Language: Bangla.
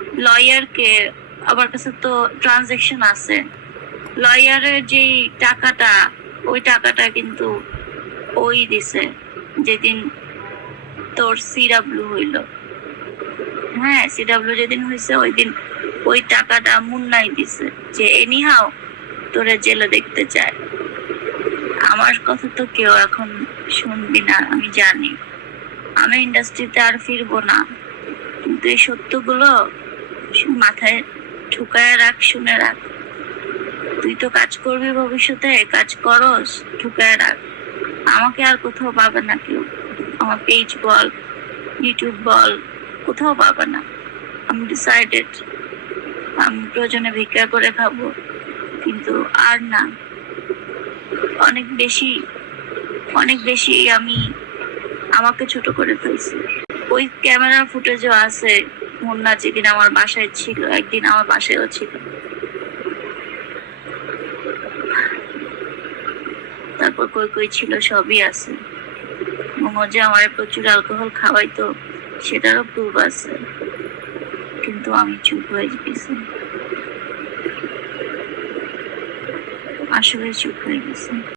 লয়ারকে, আমার কাছে তো ট্রানজাকশন আছে, লয়ারের যে টাকাটা, ওই টাকাটা কিন্তু ওই দিছে যেদিন তোর সিডাব্লিউ হইলো। হ্যাঁ, সিডাব্লিউ যেদিন হয়েছে ওই দিন ওই টাকাটা মুন্নাই দিছে, যে এনিহাও তোরে জেলে দেখতে চায়। আমার কথা তো কেউ এখন শুনবি না, আমি জানি। আমি ইন্ডাস্ট্রিতে আর ফিরবো না, কিন্তু এই সত্যগুলো মাথায় ঢুকায় রাখ, শুনে রাখ। তুই তো কাজ করবি ভবিষ্যতে, কাজ করস, ঢুকায় রাখ। আমাকে আর কোথাও পাবে না কেউ, আমার পেজ বল, ইউটিউব বল, কোথাও পাবে না। আমি ডিসাইডেড, আমি প্রয়োজনে ভিক্ষা করে খাবো, কিন্তু আর না। অনেক বেশি, অনেক বেশি আমি আমাকে ছোট করে ফেলছি। ওই ক্যামেরার ফুটেজও আছে, মুন্না যেদিন আমার বাসায় ছিল, একদিন আমার বাসায়ও ছিল। তারপর কই কই ছিল, সবই আছে। মজা আমার প্রচুর অ্যালকোহল খাওয়াইতো, সেটারও প্রুফ আছে, কিন্তু আমি চুপ হয়ে গেছি, আসলে চুপ হয়ে গেছি।